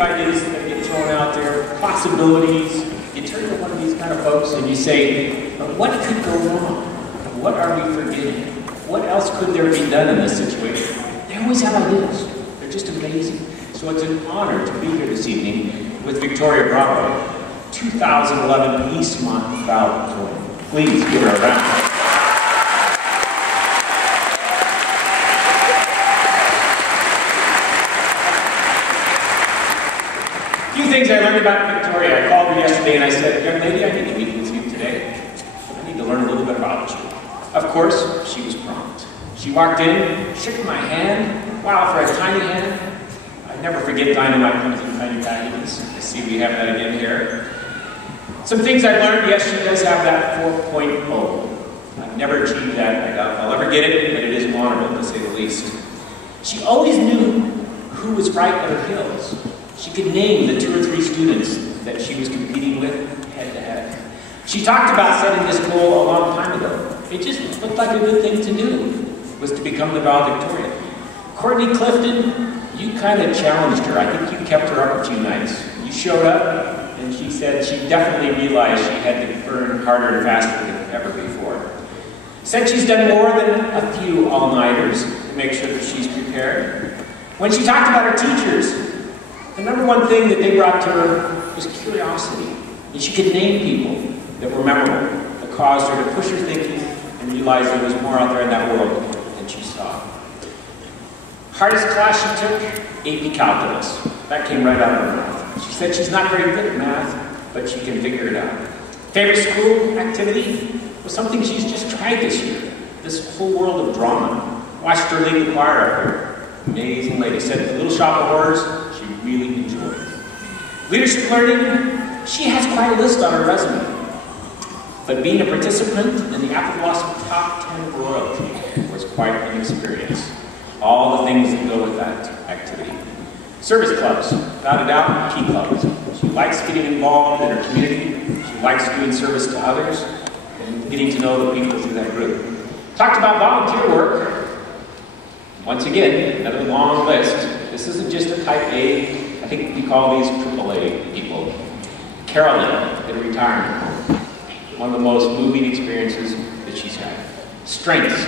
Ideas that get thrown out there, possibilities. You turn to one of these kind of folks and you say, what could go wrong? What are we forgetting? What else could there be done in this situation? They always have ideas. They're just amazing. So it's an honor to be here this evening with Victoria Bravo, 2011 Eastmont Valedictorian. Please give her a round. Things I learned about Victoria. I called her yesterday and I said, young lady, I need to meet with you today. I need to learn a little bit about you. Of course, she was prompt. She walked in, shook my hand. Wow, for a tiny hand. I never forget dynamite comes in tiny packages. I see we have that again here. Some things I learned, yes, she does have that 4.0. I've never achieved that. I doubt if I'll ever get it, but it is honorable to say the least. She always knew who was right at her heels. She could name the 2 or 3 students that she was competing with head to head. She talked about setting this goal a long time ago. It just looked like a good thing to do, was to become the valedictorian. Courtney Clifton, you kind of challenged her. I think you kept her up a few nights. You showed up, and she said she definitely realized she had to burn harder and faster than ever before. Said she's done more than a few all-nighters to make sure that she's prepared. When she talked about her teachers, the number one thing that they brought to her was curiosity. And she could name people that were memorable, that caused her to push her thinking and realize there was more out there in that world than she saw. Hardest class she took, AP Calculus. That came right out of her mouth. She said she's not very good at math, but she can figure it out. Favorite school activity was something she's just tried this year. This whole world of drama. Watched her lead the choir up here. Amazing lady. Said the Little Shop of Horrors, really enjoyed. Leadership learning, she has quite a list on her resume. But being a participant in the Apple Blossom Top 10 royalty was quite an experience. All the things that go with that activity. Service clubs, without a doubt, key clubs. She likes getting involved in her community. She likes doing service to others and getting to know the people through that group. Talked about volunteer work. Once again, another long list. This isn't just a type A. I think we call these AAA people. Carolyn in retirement home. One of the most moving experiences that she's had. Strengths.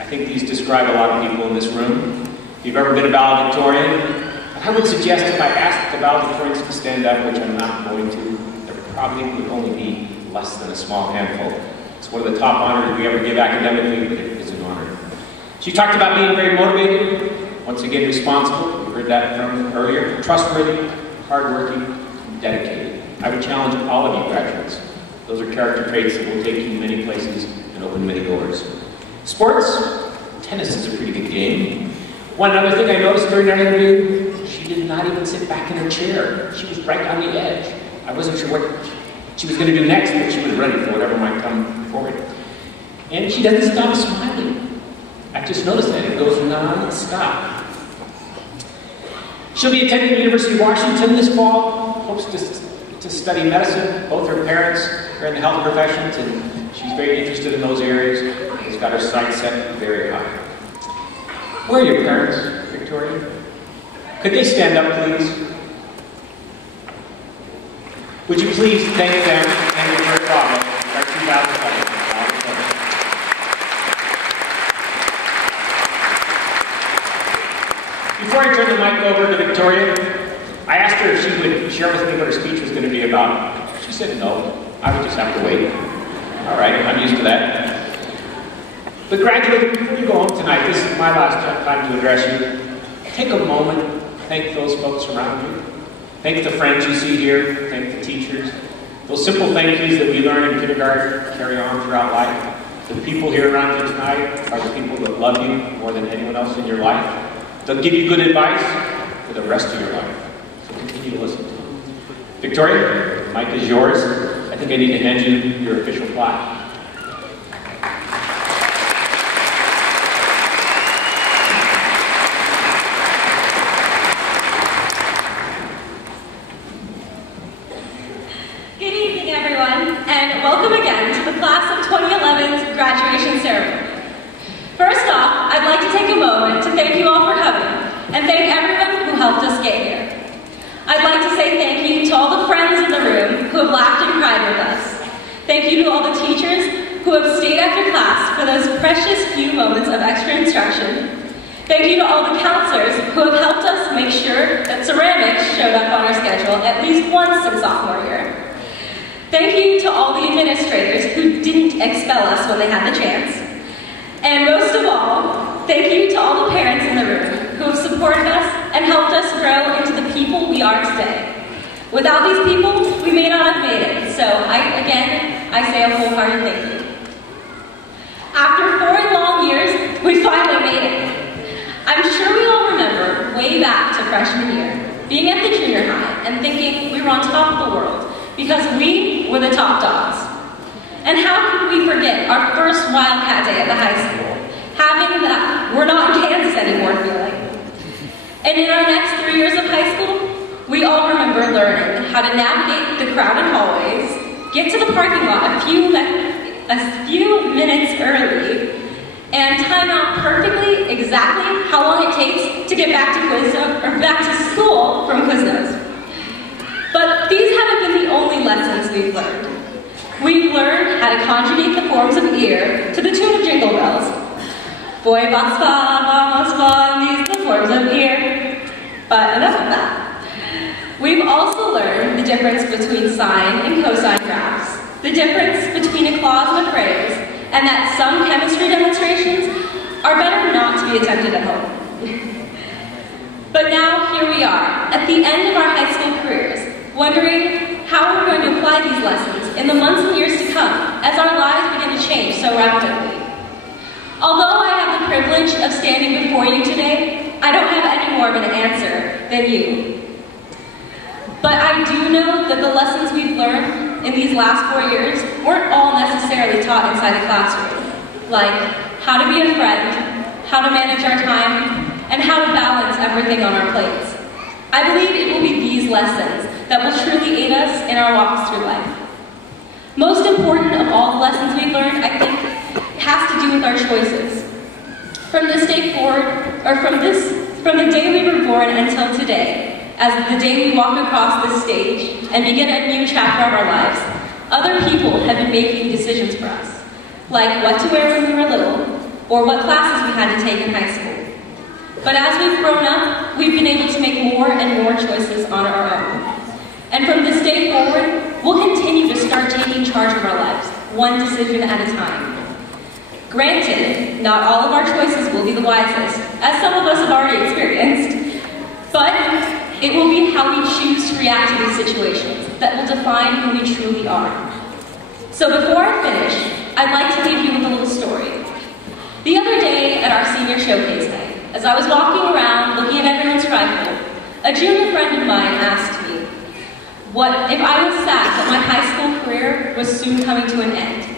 I think these describe a lot of people in this room. If you've ever been a valedictorian, I would suggest if I asked the valedictorians to stand up, which I'm not going to, there probably would only be less than a small handful. It's one of the top honors we ever give academically, but it is an honor. She talked about being very motivated. Once again, responsible, we heard that from earlier, trustworthy, hardworking, and dedicated. I would challenge all of you graduates. Those are character traits that will take you many places and open many doors. Sports, tennis is a pretty good game. One other thing I noticed during our interview, she did not even sit back in her chair. She was right on the edge. I wasn't sure what she was going to do next, but she was ready for whatever might come forward. And she doesn't stop smiling. I just noticed that. It goes non-stop. She'll be attending the University of Washington this fall. Hopes to study medicine. Both her parents are in the health professions, and she's very interested in those areas. She's got her sights set very high. Where are your parents, Victoria? Could they stand up, please? Would you please thank them and your father, our 2011. Before I turn the mic over to Victoria, I asked her if she would share with me what her speech was going to be about. She said no. I would just have to wait. All right, I'm used to that. But graduate, before you go home tonight, this is my last time to address you. Take a moment, thank those folks around you. Thank the friends you see here, thank the teachers. Those simple thank yous that we learn in kindergarten carry on throughout life. The people here around you tonight are the people that love you more than anyone else in your life. They'll give you good advice for the rest of your life. So continue to listen to them. Victoria, the mic is yours. I think I need to hand you your official plaque. Good evening, everyone, and welcome again to the class of 2011's graduation ceremony. First off, I'd like to take a moment to thank you all for coming, and thank everyone who helped us get here. Thank you to all the teachers who have stayed after class for those precious few moments of extra instruction. Thank you to all the counselors who have helped us make sure that ceramics showed up on our schedule at least once in sophomore year. Thank you to all the administrators who didn't expel us when they had the chance. And most of all, thank you to all the parents in the room who have supported us and helped us grow into the people we are today. Without these people, we may not have made it. So I say a wholehearted thank you. After 4 long years, we finally made it. I'm sure we all remember way back to freshman year, being at the junior high and thinking we were on top of the world because we were the top dogs. And how could we forget our first Wildcat Day at the high school, having that we're not in Kansas anymore feeling. And in our next 3 years of high school, we all remember learning how to navigate the crowded hallways, get to the parking lot a few minutes early, and time out perfectly exactly how long it takes to get back to school from Quiznos. But these haven't been the only lessons we've learned. We've learned how to conjugate the forms of ear to the tune of Jingle Bells. Boy, vas, vamos, va, these the forms of ear. But enough of that. We've also learned the difference between sine and cosine graphs, the difference between a clause and a phrase, and that some chemistry demonstrations are better not to be attempted at home. But now, here we are, at the end of our high school careers, wondering how we're going to apply these lessons in the months and years to come as our lives begin to change so rapidly. Although I have the privilege of standing before you today, I don't have any more of an answer than you. But I do know that the lessons we've learned in these last 4 years weren't all necessarily taught inside the classroom, like how to be a friend, how to manage our time, and how to balance everything on our plates. I believe it will be these lessons that will truly aid us in our walks through life. Most important of all the lessons we've learned, I think, has to do with our choices. From this day forward, or from the day we were born until today, as the day we walk across this stage and begin a new chapter of our lives, other people have been making decisions for us, like what to wear when we were little, or what classes we had to take in high school. But as we've grown up, we've been able to make more and more choices on our own. And from this day forward, we'll continue to start taking charge of our lives, one decision at a time. Granted, not all of our choices will be the wisest, as some of us have already experienced, but it will be how we choose to react to these situations that will define who we truly are. So before I finish, I'd like to leave you with a little story. The other day at our senior showcase night, as I was walking around looking at everyone's rifle, a junior friend of mine asked me, what if I was sad that my high school career was soon coming to an end?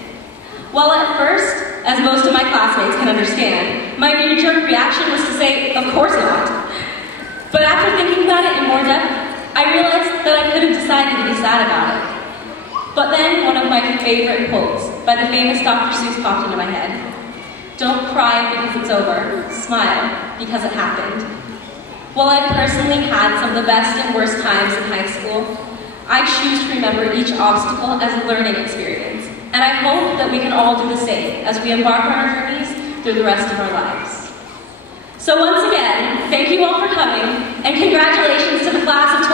Well, at first, as most of my classmates can understand, my knee-jerk reaction was to say, of course not. But after thinking about it in more depth, I realized that I could have decided to be sad about it. But then one of my favorite quotes by the famous Dr. Seuss popped into my head. Don't cry because it's over, smile because it happened. While I've personally had some of the best and worst times in high school, I choose to remember each obstacle as a learning experience, and I hope that we can all do the same as we embark on our journeys through the rest of our lives. So once again, thank you all for coming, and congratulations to the class of